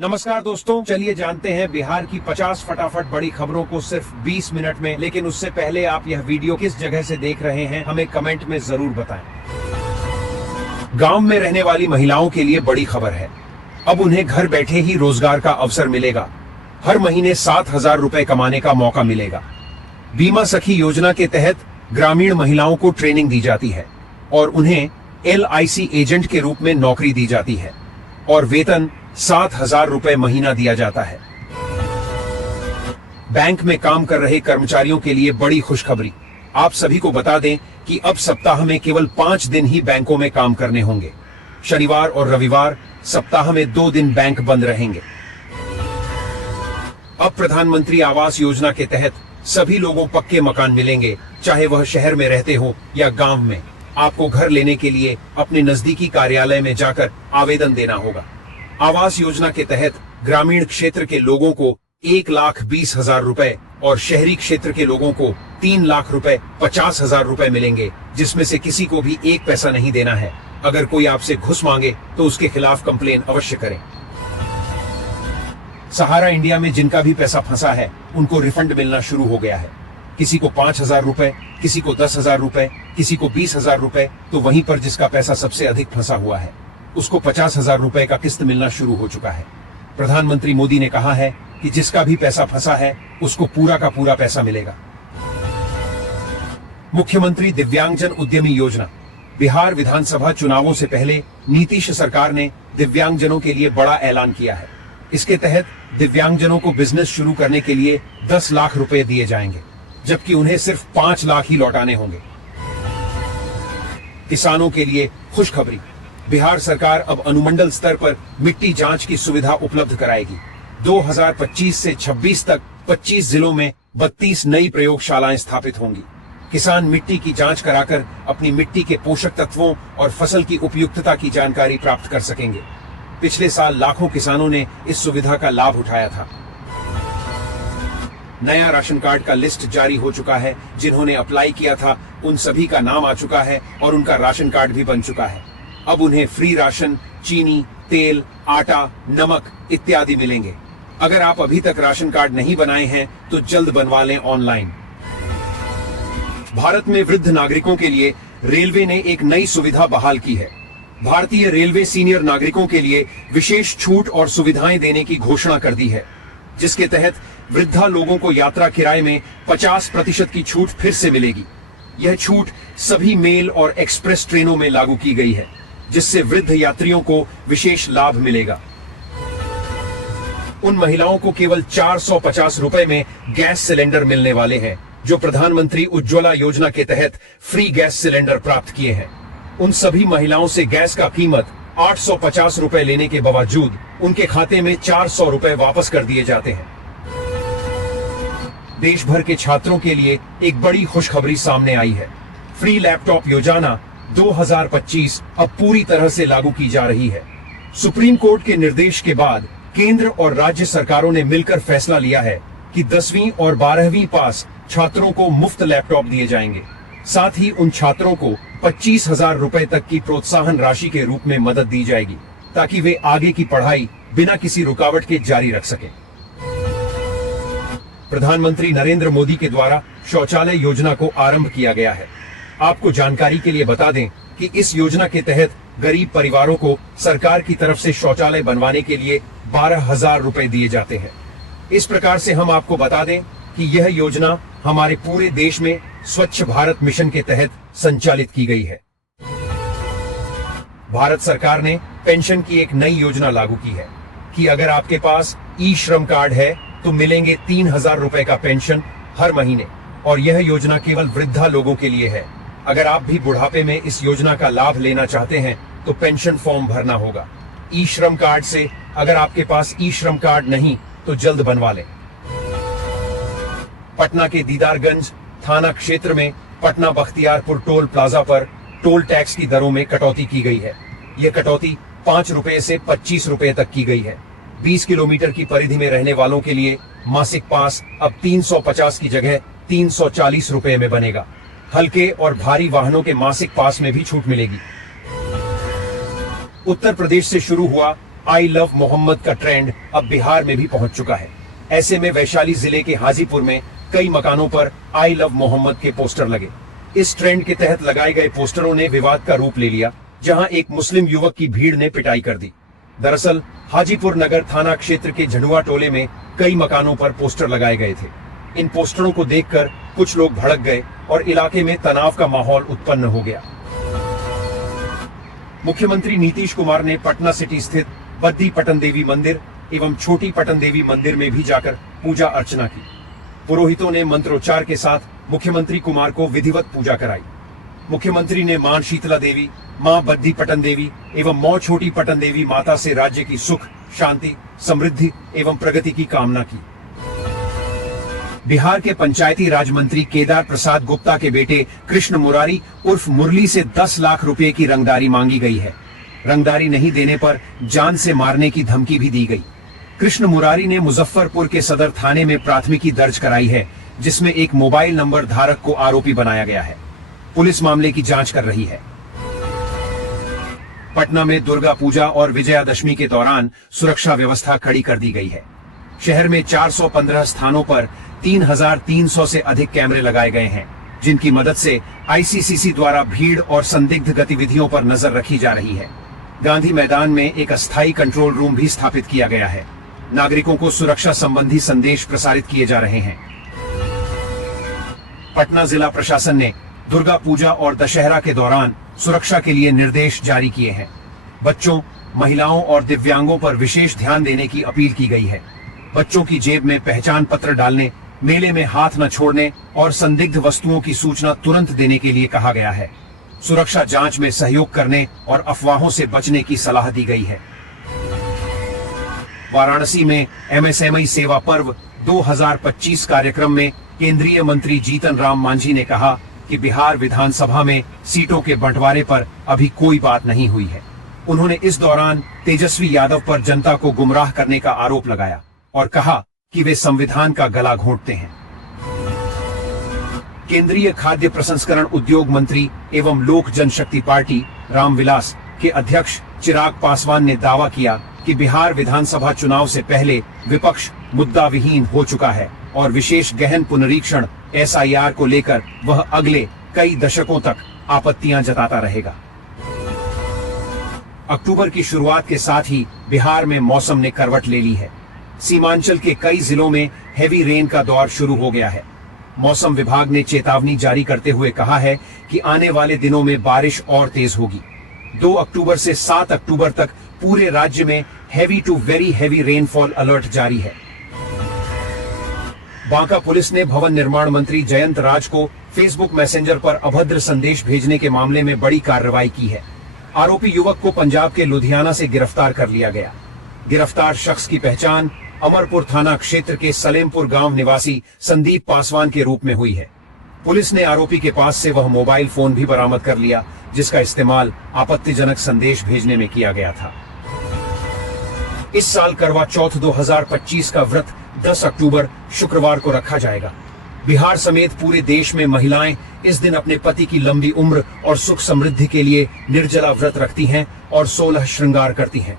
नमस्कार दोस्तों, चलिए जानते हैं बिहार की 50 फटाफट बड़ी खबरों को सिर्फ 20 मिनट में। लेकिन उससे पहले आप यह वीडियो किस जगह से देख रहे हैं हमें कमेंट में जरूर बताएं। गांव में रहने वाली महिलाओं के लिए बड़ी खबर है। अब उन्हें घर बैठे ही रोजगार का अवसर मिलेगा। हर महीने 7,000 रुपए कमाने का मौका मिलेगा। बीमा सखी योजना के तहत ग्रामीण महिलाओं को ट्रेनिंग दी जाती है और उन्हें LIC एजेंट के रूप में नौकरी दी जाती है और वेतन 7,000 रुपए महीना दिया जाता है। बैंक में काम कर रहे कर्मचारियों के लिए बड़ी खुशखबरी। आप सभी को बता दें कि अब सप्ताह में केवल 5 दिन ही बैंकों में काम करने होंगे। शनिवार और रविवार सप्ताह में 2 दिन बैंक बंद रहेंगे। अब प्रधानमंत्री आवास योजना के तहत सभी लोगों पक्के मकान मिलेंगे, चाहे वह शहर में रहते हो या गांव में। आपको घर लेने के लिए अपने नजदीकी कार्यालय में जाकर आवेदन देना होगा। आवास योजना के तहत ग्रामीण क्षेत्र के लोगों को 1,20,000 रुपए और शहरी क्षेत्र के लोगों को 3 लाख रुपए 50,000 रुपए मिलेंगे, जिसमें से किसी को भी 1 पैसा नहीं देना है। अगर कोई आपसे घुस मांगे तो उसके खिलाफ कंप्लेन अवश्य करें। सहारा इंडिया में जिनका भी पैसा फंसा है उनको रिफंड मिलना शुरू हो गया है। किसी को 5,000 रुपए, किसी को 10,000 रुपए, किसी को 20,000 रुपए, तो वहीं पर जिसका पैसा सबसे अधिक फंसा हुआ है उसको 50,000 रुपए का किस्त मिलना शुरू हो चुका है। प्रधानमंत्री मोदी ने कहा है कि जिसका भी पैसा फंसा है उसको पूरा का पूरा पैसा मिलेगा। मुख्यमंत्री दिव्यांगजन उद्यमी योजना। बिहार विधानसभा चुनावों से पहले नीतीश सरकार ने दिव्यांगजनों के लिए बड़ा ऐलान किया है। इसके तहत दिव्यांगजनों को बिजनेस शुरू करने के लिए 10 लाख रुपए दिए जाएंगे, जबकि उन्हें सिर्फ 5 लाख ही लौटाने होंगे। किसानों के लिए खुशखबरी। बिहार सरकार अब अनुमंडल स्तर पर मिट्टी जांच की सुविधा उपलब्ध कराएगी। 2025 से 26 तक 25 जिलों में 32 नई प्रयोगशालाएं स्थापित होंगी। किसान मिट्टी की जांच कराकर अपनी मिट्टी के पोषक तत्वों और फसल की उपयुक्तता की जानकारी प्राप्त कर सकेंगे। पिछले साल लाखों किसानों ने इस सुविधा का लाभ उठाया था। नया राशन कार्ड का लिस्ट जारी हो चुका है। जिन्होंने अप्लाई किया था उन सभी का नाम आ चुका है और उनका राशन कार्ड भी बन चुका है। अब उन्हें फ्री राशन, चीनी, तेल, आटा, नमक इत्यादि मिलेंगे। अगर आप अभी तक राशन कार्ड नहीं बनाए हैं तो जल्द बनवा लें ऑनलाइन। भारत में वृद्ध नागरिकों के लिए रेलवे ने एक नई सुविधा बहाल की है। भारतीय रेलवे सीनियर नागरिकों के लिए विशेष छूट और सुविधाएं देने की घोषणा कर दी है, जिसके तहत वृद्धा लोगों को यात्रा किराए में 50% की छूट फिर से मिलेगी। यह छूट सभी मेल और एक्सप्रेस ट्रेनों में लागू की गई है, जिससे वृद्ध यात्रियों को विशेष लाभ मिलेगा। उन महिलाओं को केवल 450 रुपए में गैस सिलेंडर मिलने वाले हैं जो प्रधानमंत्री उज्ज्वला योजना के तहत फ्री गैस सिलेंडर प्राप्त किए हैं। उन सभी महिलाओं से गैस का कीमत 850 रुपए लेने के बावजूद उनके खाते में 400 रुपए वापस कर दिए जाते हैं। देश भर के छात्रों के लिए एक बड़ी खुशखबरी सामने आई है। फ्री लैपटॉप योजना 2025 अब पूरी तरह से लागू की जा रही है। सुप्रीम कोर्ट के निर्देश के बाद केंद्र और राज्य सरकारों ने मिलकर फैसला लिया है कि 10वीं और 12वीं पास छात्रों को मुफ्त लैपटॉप दिए जाएंगे। साथ ही उन छात्रों को 25,000 रुपए तक की प्रोत्साहन राशि के रूप में मदद दी जाएगी, ताकि वे आगे की पढ़ाई बिना किसी रुकावट के जारी रख सकें। प्रधानमंत्री नरेंद्र मोदी के द्वारा शौचालय योजना को आरंभ किया गया है। आपको जानकारी के लिए बता दें कि इस योजना के तहत गरीब परिवारों को सरकार की तरफ से शौचालय बनवाने के लिए 12,000 रुपए दिए जाते हैं। इस प्रकार से हम आपको बता दें कि यह योजना हमारे पूरे देश में स्वच्छ भारत मिशन के तहत संचालित की गई है। भारत सरकार ने पेंशन की एक नई योजना लागू की है कि अगर आपके पास ई श्रम कार्ड है तो मिलेंगे 3,000 रुपए का पेंशन हर महीने, और यह योजना केवल वृद्धा लोगों के लिए है। अगर आप भी बुढ़ापे में इस योजना का लाभ लेना चाहते हैं तो पेंशन फॉर्म भरना होगा। ई श्रम कार्ड से, अगर आपके पास ई श्रम कार्ड नहीं तो जल्द बनवा लें। पटना के दीदारगंज थाना क्षेत्र में पटना बख्तियारपुर टोल प्लाजा पर टोल टैक्स की दरों में कटौती की गई है। यह कटौती 5 रुपए से 25 रुपए तक की गई है। 20 किलोमीटर की परिधि में रहने वालों के लिए मासिक पास अब 350 की जगह 340 रुपए में बनेगा। हल्के और भारी वाहनों के मासिक पास में भी छूट मिलेगी। उत्तर प्रदेश से शुरू हुआ आई लव मोहम्मद का ट्रेंड अब बिहार में भी पहुंच चुका है। ऐसे में वैशाली जिले के हाजीपुर में कई मकानों पर आई लव मोहम्मद के पोस्टर लगे। इस ट्रेंड के तहत लगाए गए पोस्टरों ने विवाद का रूप ले लिया, जहां एक मुस्लिम युवक की भीड़ ने पिटाई कर दी। दरअसल हाजीपुर नगर थाना क्षेत्र के झंडुआ टोले में कई मकानों पर पोस्टर लगाए गए थे। इन पोस्टरों को देखकर कुछ लोग भड़क गए और इलाके में तनाव का माहौल उत्पन्न हो गया। मुख्यमंत्री नीतीश कुमार ने पटना सिटी स्थित बद्दी पटन देवी मंदिर एवं छोटी पटन देवी मंदिर में भी जाकर पूजा अर्चना की। पुरोहितों ने मंत्रोच्चार के साथ मुख्यमंत्री कुमार को विधिवत पूजा कराई। मुख्यमंत्री ने मां शीतला देवी, मां बद्दी पटन देवी एवं मां छोटी पटन देवी माता से राज्य की सुख, शांति, समृद्धि एवं प्रगति की कामना की। बिहार के पंचायती राज मंत्री केदार प्रसाद गुप्ता के बेटे कृष्ण मुरारी उर्फ मुरली से 10 लाख रुपए की रंगदारी मांगी गई है। रंगदारी नहीं देने पर जान से मारने की धमकी भी दी गई। कृष्ण मुरारी ने मुजफ्फरपुर के सदर थाने में प्राथमिकी दर्ज कराई है, जिसमें एक मोबाइल नंबर धारक को आरोपी बनाया गया है। पुलिस मामले की जांच कर रही है। पटना में दुर्गा पूजा और विजयादशमी के दौरान सुरक्षा व्यवस्था कड़ी कर दी गई है। शहर में 415 स्थानों पर 3,300 से अधिक कैमरे लगाए गए हैं, जिनकी मदद से आईसीसीसी द्वारा भीड़ और संदिग्ध गतिविधियों पर नजर रखी जा रही है। गांधी मैदान में एक अस्थायी कंट्रोल रूम भी स्थापित किया गया है। नागरिकों को सुरक्षा संबंधी संदेश प्रसारित किए जा रहे हैं। पटना जिला प्रशासन ने दुर्गा पूजा और दशहरा के दौरान सुरक्षा के लिए निर्देश जारी किए हैं। बच्चों, महिलाओं और दिव्यांगों पर विशेष ध्यान देने की अपील की गई है। बच्चों की जेब में पहचान पत्र डालने, मेले में हाथ न छोड़ने और संदिग्ध वस्तुओं की सूचना तुरंत देने के लिए कहा गया है। सुरक्षा जांच में सहयोग करने और अफवाहों से बचने की सलाह दी गई है। वाराणसी में एमएसएमई सेवा पर्व 2025 कार्यक्रम में केंद्रीय मंत्री जीतन राम मांझी ने कहा कि बिहार विधानसभा में सीटों के बंटवारे पर अभी कोई बात नहीं हुई है। उन्होंने इस दौरान तेजस्वी यादव पर जनता को गुमराह करने का आरोप लगाया और कहा कि वे संविधान का गला घोंटते हैं। केंद्रीय खाद्य प्रसंस्करण उद्योग मंत्री एवं लोक जनशक्ति पार्टी रामविलास के अध्यक्ष चिराग पासवान ने दावा किया कि बिहार विधानसभा चुनाव से पहले विपक्ष मुद्दा विहीन हो चुका है और विशेष गहन पुनरीक्षण एसआईआर को लेकर वह अगले कई दशकों तक आपत्तियां जताता रहेगा। अक्टूबर की शुरुआत के साथ ही बिहार में मौसम ने करवट ले ली है। सीमांचल के कई जिलों में हेवी रेन का दौर शुरू हो गया है। मौसम विभाग ने चेतावनी जारी करते हुए कहा है कि आने वाले दिनों में बारिश और तेज होगी। 2 अक्टूबर से 7 अक्टूबर तक पूरे राज्य में heavy to very heavy rainfall alert जारी है। बांका पुलिस ने भवन निर्माण मंत्री जयंत राज को फेसबुक मैसेंजर पर अभद्र संदेश भेजने के मामले में बड़ी कार्रवाई की है। आरोपी युवक को पंजाब के लुधियाना से गिरफ्तार कर लिया गया। गिरफ्तार शख्स की पहचान अमरपुर थाना क्षेत्र के सलेमपुर गांव निवासी संदीप पासवान के रूप में हुई है। पुलिस ने आरोपी के पास से वह मोबाइल फोन भी बरामद कर लिया, जिसका इस्तेमाल आपत्तिजनक संदेश भेजने में किया गया था। इस साल करवा चौथ 2025 का व्रत 10 अक्टूबर शुक्रवार को रखा जाएगा। बिहार समेत पूरे देश में महिलाएं इस दिन अपने पति की लंबी उम्र और सुख समृद्धि के लिए निर्जला व्रत रखती हैं और 16 श्रृंगार करती हैं।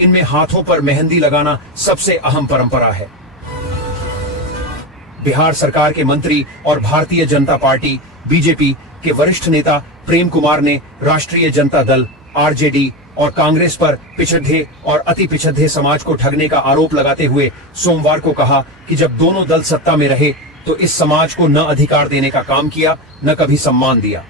इनमें हाथों पर मेहंदी लगाना सबसे अहम परंपरा है। बिहार सरकार के मंत्री और भारतीय जनता पार्टी बीजेपी के वरिष्ठ नेता प्रेम कुमार ने राष्ट्रीय जनता दल आरजेडी और कांग्रेस पर पिछड़े और अति पिछड़े समाज को ठगने का आरोप लगाते हुए सोमवार को कहा कि जब दोनों दल सत्ता में रहे तो इस समाज को न अधिकार देने का काम किया, न कभी सम्मान दिया।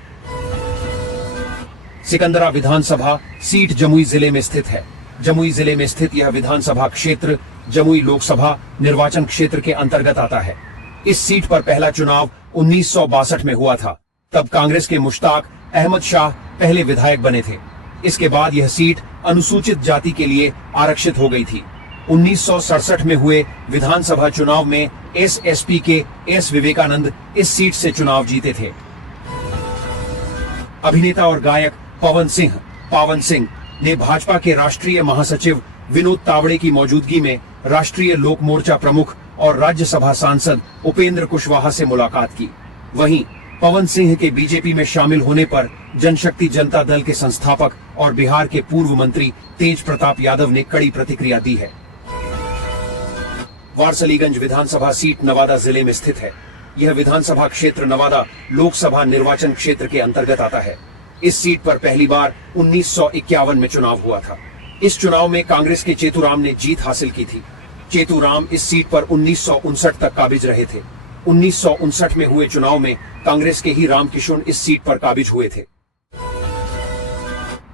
सिकंदरा विधानसभा सीट जमुई जिले में स्थित है। जमुई जिले में स्थित यह विधानसभा क्षेत्र जमुई लोकसभा निर्वाचन क्षेत्र के अंतर्गत आता है। इस सीट पर पहला चुनाव 1962 में हुआ था। तब कांग्रेस के मुश्ताक अहमद शाह पहले विधायक बने थे। इसके बाद यह सीट अनुसूचित जाति के लिए आरक्षित हो गई थी। 1967 में हुए विधानसभा चुनाव में एसएसपी के एस विवेकानंद इस सीट से चुनाव जीते थे। अभिनेता और गायक पावन सिंह ने भाजपा के राष्ट्रीय महासचिव विनोद तावड़े की मौजूदगी में राष्ट्रीय लोक मोर्चा प्रमुख और राज्यसभा सांसद उपेंद्र कुशवाहा से मुलाकात की। वहीं पवन सिंह के बीजेपी में शामिल होने पर जनशक्ति जनता दल के संस्थापक और बिहार के पूर्व मंत्री तेज प्रताप यादव ने कड़ी प्रतिक्रिया दी है। वारसलीगंज विधानसभा सीट नवादा जिले में स्थित है। यह विधानसभा क्षेत्र नवादा लोकसभा निर्वाचन क्षेत्र के अंतर्गत आता है। इस सीट पर पहली बार 1951 में चुनाव हुआ था। इस चुनाव में कांग्रेस के चेतुराम ने जीत हासिल की थी। चेतुराम इस सीट पर 1959 तक काबिज रहे थे। 1959 में हुए चुनाव में कांग्रेस के ही रामकिशुन इस सीट पर काबिज हुए थे।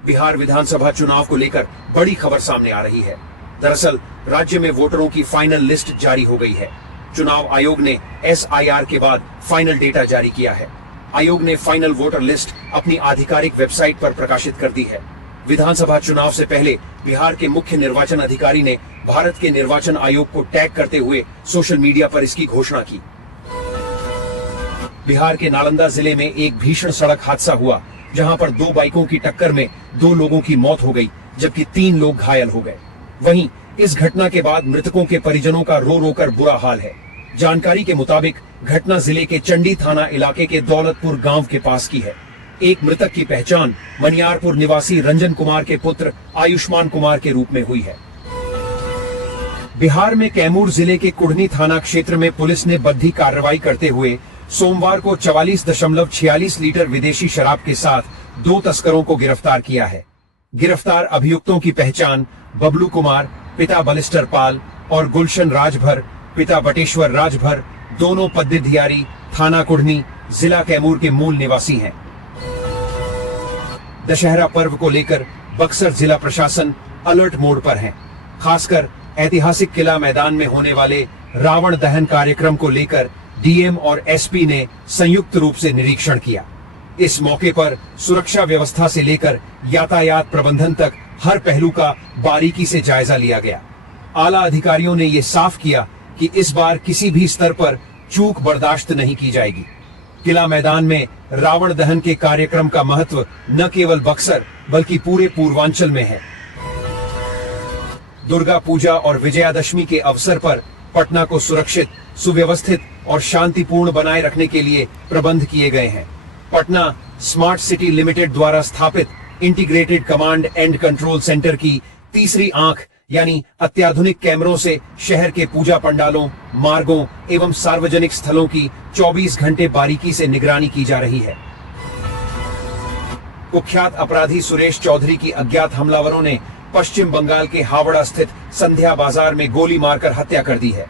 बिहार विधानसभा चुनाव को लेकर बड़ी खबर सामने आ रही है। दरअसल राज्य में वोटरों की फाइनल लिस्ट जारी हो गई है। चुनाव आयोग ने SIR के बाद फाइनल डेटा जारी किया है। आयोग ने फाइनल वोटर लिस्ट अपनी आधिकारिक वेबसाइट पर प्रकाशित कर दी है। विधानसभा चुनाव से पहले बिहार के मुख्य निर्वाचन अधिकारी ने भारत के निर्वाचन आयोग को टैग करते हुए सोशल मीडिया पर इसकी घोषणा की। बिहार के नालंदा जिले में एक भीषण सड़क हादसा हुआ, जहां पर 2 बाइकों की टक्कर में 2 लोगों की मौत हो गई, जबकि 3 लोग घायल हो गए। वहीं इस घटना के बाद मृतकों के परिजनों का रो रो कर बुरा हाल है। जानकारी के मुताबिक घटना जिले के चंडी थाना इलाके के दौलतपुर गांव के पास की है। एक मृतक की पहचान मनियारपुर निवासी रंजन कुमार के पुत्र आयुष्मान कुमार के रूप में हुई है। बिहार में कैमूर जिले के कुढ़नी थाना क्षेत्र में पुलिस ने बद्धी कार्रवाई करते हुए सोमवार को 44.46 लीटर विदेशी शराब के साथ 2 तस्करों को गिरफ्तार किया है। गिरफ्तार अभियुक्तों की पहचान बबलू कुमार पिता बलिस्टर पाल और गुलशन राजभर पिता बटेश्वर राजभर, दोनों पद्दिधियारी थाना कुढ़नी जिला कैमूर के मूल निवासी हैं। दशहरा पर्व को लेकर बक्सर जिला प्रशासन अलर्ट मोड पर है। खासकर ऐतिहासिक किला मैदान में होने वाले रावण दहन कार्यक्रम को लेकर DM और SP ने संयुक्त रूप से निरीक्षण किया। इस मौके पर सुरक्षा व्यवस्था से लेकर यातायात प्रबंधन तक हर पहलू का बारीकी से जायजा लिया गया। आला अधिकारियों ने ये साफ किया कि इस बार किसी भी स्तर पर चूक बर्दाश्त नहीं की जाएगी। किला मैदान में रावण दहन के कार्यक्रम का महत्व न केवल बक्सर बल्कि पूरे पूर्वांचल में है। दुर्गा पूजा और विजयादशमी के अवसर पर पटना को सुरक्षित, सुव्यवस्थित और शांतिपूर्ण बनाए रखने के लिए प्रबंध किए गए हैं। पटना स्मार्ट सिटी लिमिटेड द्वारा स्थापित integrated command and control centre की तीसरी आंख यानी अत्याधुनिक कैमरों से शहर के पूजा पंडालों, मार्गों एवं सार्वजनिक स्थलों की 24 घंटे बारीकी से निगरानी की जा रही है। कुख्यात अपराधी सुरेश चौधरी की अज्ञात हमलावरों ने पश्चिम बंगाल के हावड़ा स्थित संध्या बाजार में गोली मारकर हत्या कर दी है।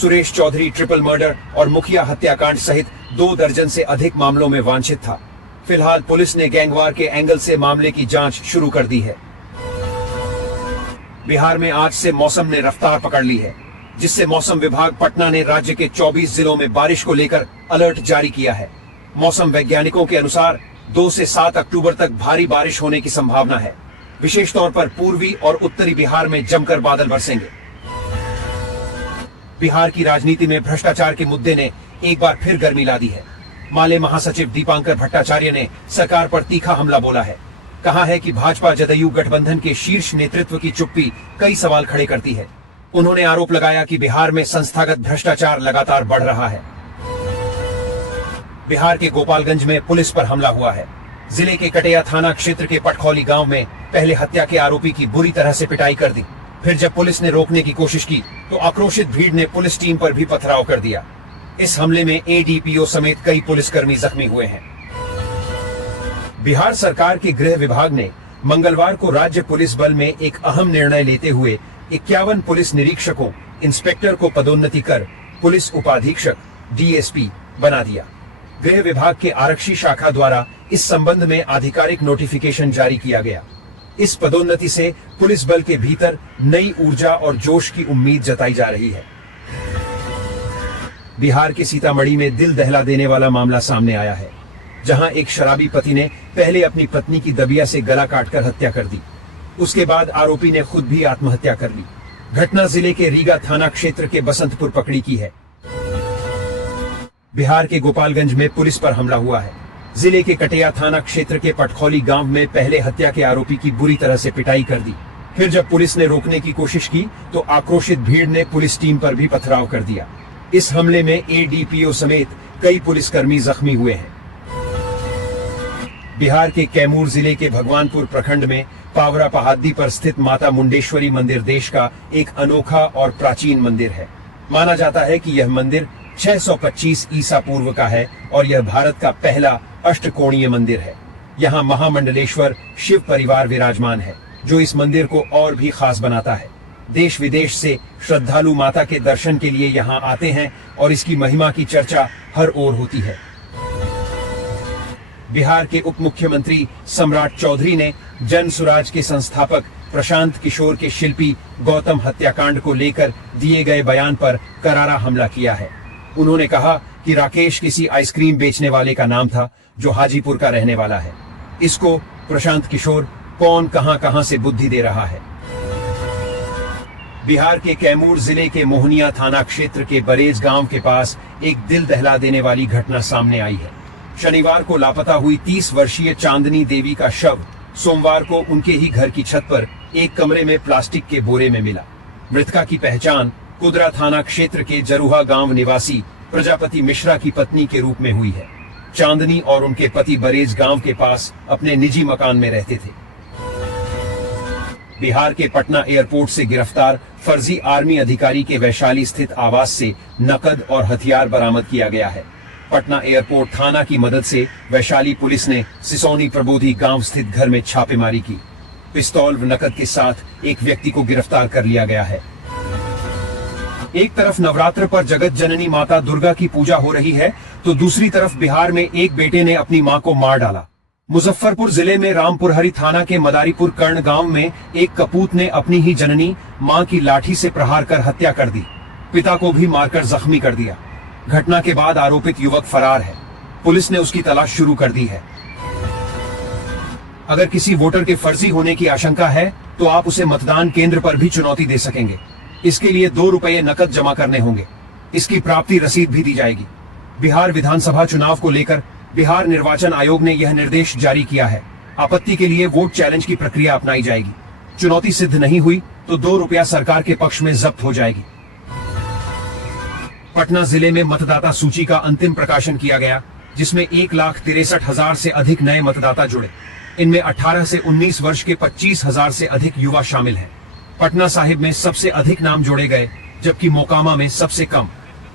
सुरेश चौधरी ट्रिपल मर्डर और मुखिया हत्याकांड सहित 2 दर्जन से अधिक मामलों में वांछित था। फिलहाल पुलिस ने गैंगवार के एंगल से मामले की जांच शुरू कर दी है। बिहार में आज से मौसम ने रफ्तार पकड़ ली है, जिससे मौसम विभाग पटना ने राज्य के 24 जिलों में बारिश को लेकर अलर्ट जारी किया है। मौसम वैज्ञानिकों के अनुसार 2 से 7 अक्टूबर तक भारी बारिश होने की संभावना है। विशेष तौर पर पूर्वी और उत्तरी बिहार में जमकर बादल बरसेंगे। बिहार की राजनीति में भ्रष्टाचार के मुद्दे ने एक बार फिर गर्मी ला दी है। माले महासचिव दीपांकर भट्टाचार्य ने सरकार पर तीखा हमला बोला है। कहा है कि भाजपा जदयू गठबंधन के शीर्ष नेतृत्व की चुप्पी कई सवाल खड़े करती है। उन्होंने आरोप लगाया कि बिहार में संस्थागत भ्रष्टाचार लगातार बढ़ रहा है। बिहार के गोपालगंज में पुलिस पर हमला हुआ है। जिले के कटेया थाना क्षेत्र के पटखौली गांव में पहले हत्या के आरोपी की बुरी तरह से पिटाई कर दी। फिर जब पुलिस ने रोकने की कोशिश की तो आक्रोशित भीड़ ने पुलिस टीम पर भी पथराव कर दिया। इस हमले में ADPO समेत कई पुलिसकर्मी जख्मी हुए हैं। बिहार सरकार के गृह विभाग ने मंगलवार को राज्य पुलिस बल में एक अहम निर्णय लेते हुए 51 पुलिस निरीक्षकों, इंस्पेक्टर को पदोन्नति कर पुलिस उपाधीक्षक DSP बना दिया। गृह विभाग के आरक्षी शाखा द्वारा इस संबंध में आधिकारिक नोटिफिकेशन जारी किया गया। इस पदोन्नति से पुलिस बल के भीतर नई ऊर्जा और जोश की उम्मीद जताई जा रही है। बिहार के सीतामढ़ी में दिल दहला देने वाला मामला सामने आया है, जहां एक शराबी पति ने पहले अपनी पत्नी की दबिया से गला काटकर हत्या कर दी। उसके बाद आरोपी ने खुद भी आत्महत्या कर ली। घटना जिले के रीगा थाना क्षेत्र के बसंतपुर पकड़ी की है। बिहार के गोपालगंज में पुलिस पर हमला हुआ है। जिले के कटेया थाना क्षेत्र के पटखौली गांव में पहले हत्या के आरोपी की बुरी तरह से पिटाई कर दी। फिर जब पुलिस ने रोकने की कोशिश की तो आक्रोशित भीड़ ने पुलिस टीम पर भी पथराव कर दिया। इस हमले में ADPO समेत कई पुलिसकर्मी जख्मी हुए हैं। बिहार के कैमूर जिले के भगवानपुर प्रखंड में पावरा पहाड़ी पर स्थित माता मुंडेश्वरी मंदिर देश का एक अनोखा और प्राचीन मंदिर है। माना जाता है कि यह मंदिर 625 ईसा पूर्व का है और यह भारत का पहला अष्टकोणीय मंदिर है। यहाँ महामंडलेश्वर शिव परिवार विराजमान है, जो इस मंदिर को और भी खास बनाता है। देश विदेश से श्रद्धालु माता के दर्शन के लिए यहाँ आते हैं और इसकी महिमा की चर्चा हर ओर होती है। बिहार के उप मुख्यमंत्री सम्राट चौधरी ने जन सुराज के संस्थापक प्रशांत किशोर के शिल्पी गौतम हत्याकांड को लेकर दिए गए बयान पर करारा हमला किया है। उन्होंने कहा कि राकेश किसी आइसक्रीम बेचने वाले का नाम था जो हाजीपुर का रहने वाला है। इसको प्रशांत किशोर कौन कहां से बुद्धि दे रहा है। बिहार के कैमूर जिले के मोहनिया थाना क्षेत्र के बरेज गांव के पास एक दिल दहला देने वाली घटना सामने आई है। शनिवार को लापता हुई 30 वर्षीय चांदनी देवी का शव सोमवार को उनके ही घर की छत पर एक कमरे में प्लास्टिक के बोरे में मिला। मृतका की पहचान कुदरा थाना क्षेत्र के जरूहा गांव निवासी प्रजापति मिश्रा की पत्नी के रूप में हुई है। चांदनी और उनके पति बरेज गांव के पास अपने निजी मकान में रहते थे। बिहार के पटना एयरपोर्ट से गिरफ्तार फर्जी आर्मी अधिकारी के वैशाली स्थित आवास से नकद और हथियार बरामद किया गया है। पटना एयरपोर्ट थाना की मदद से वैशाली पुलिस ने सिसोनी प्रबोधी गांव स्थित घर में छापेमारी की। पिस्तौल व नकद के साथ एक व्यक्ति को गिरफ्तार कर लिया गया है। एक तरफ नवरात्र पर जगत जननी माता दुर्गा की पूजा हो रही है, तो दूसरी तरफ बिहार में एक बेटे ने अपनी मां को मार डाला। मुजफ्फरपुर जिले में रामपुरहरी थाना के मदारीपुर कर्ण गांव में एक कपूत ने अपनी ही जननी मां की लाठी से प्रहार कर हत्या कर दी। पिता को भी मारकर जख्मी कर दिया। घटना के बाद आरोपित युवक फरार है। पुलिस ने उसकी तलाश शुरू कर दी है। अगर किसी वोटर के फर्जी होने की आशंका है तो आप उसे मतदान केंद्र पर भी चुनौती दे सकेंगे। इसके लिए 2 रुपये नकद जमा करने होंगे। इसकी प्राप्ति रसीद भी दी जाएगी। बिहार विधानसभा चुनाव को लेकर बिहार निर्वाचन आयोग ने यह निर्देश जारी किया है। आपत्ति के लिए वोट चैलेंज की प्रक्रिया अपनाई जाएगी। चुनौती सिद्ध नहीं हुई तो 2 रुपया सरकार के पक्ष में जब्त हो जाएगी। पटना जिले में मतदाता सूची का अंतिम प्रकाशन किया गया, जिसमें 1,63,000 से अधिक नए मतदाता जुड़े। इनमें 18 से 19 वर्ष के 25,000 से अधिक युवा शामिल हैं। पटना साहिब में सबसे अधिक नाम जोड़े गए, जबकि मोकामा में सबसे कम।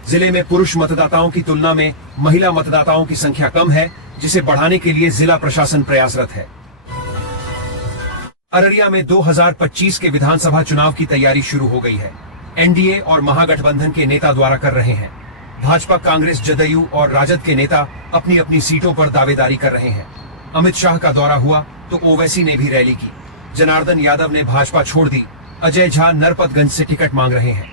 जिले में पुरुष मतदाताओं की तुलना में महिला मतदाताओं की संख्या कम है, जिसे बढ़ाने के लिए जिला प्रशासन प्रयासरत है। अररिया में 2025 के विधानसभा चुनाव की तैयारी शुरू हो गई है। एनडीए और महागठबंधन के नेता द्वारा कर रहे हैं। भाजपा, कांग्रेस, जदयू और राजद के नेता अपनी अपनी सीटों पर दावेदारी कर रहे हैं। अमित शाह का दौरा हुआ तो ओवैसी ने भी रैली की। जनार्दन यादव ने भाजपा छोड़ दी। अजय झा नरपतगंज से टिकट मांग रहे हैं।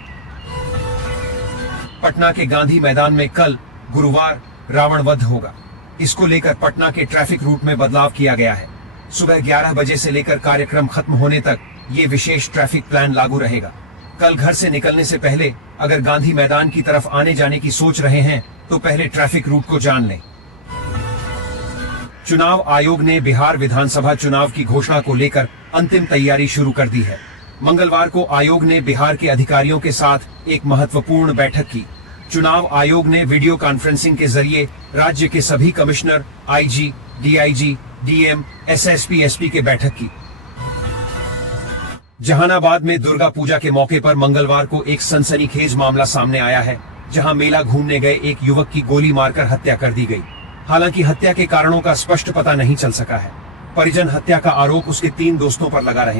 पटना के गांधी मैदान में कल गुरुवार रावण वध होगा। इसको लेकर पटना के ट्रैफिक रूट में बदलाव किया गया है। सुबह 11 बजे से लेकर कार्यक्रम खत्म होने तक ये विशेष ट्रैफिक प्लान लागू रहेगा। कल घर से निकलने से पहले अगर गांधी मैदान की तरफ आने जाने की सोच रहे हैं तो पहले ट्रैफिक रूट को जान लें। चुनाव आयोग ने बिहार विधानसभा चुनाव की घोषणा को लेकर अंतिम तैयारी शुरू कर दी है। मंगलवार को आयोग ने बिहार के अधिकारियों के साथ एक महत्वपूर्ण बैठक की। चुनाव आयोग ने वीडियो कॉन्फ्रेंसिंग के जरिए राज्य के सभी commissioner, IG, DIG, DM, SSP, SP के बैठक की। जहानाबाद में दुर्गा पूजा के मौके पर मंगलवार को एक सनसनीखेज मामला सामने आया है, जहां मेला घूमने गए एक युवक की गोली मारकर हत्या कर दी गई। हालांकि हत्या के कारणों का स्पष्ट पता नहीं चल सका है। परिजन हत्या का आरोप उसके 3 दोस्तों पर लगा रहे हैं।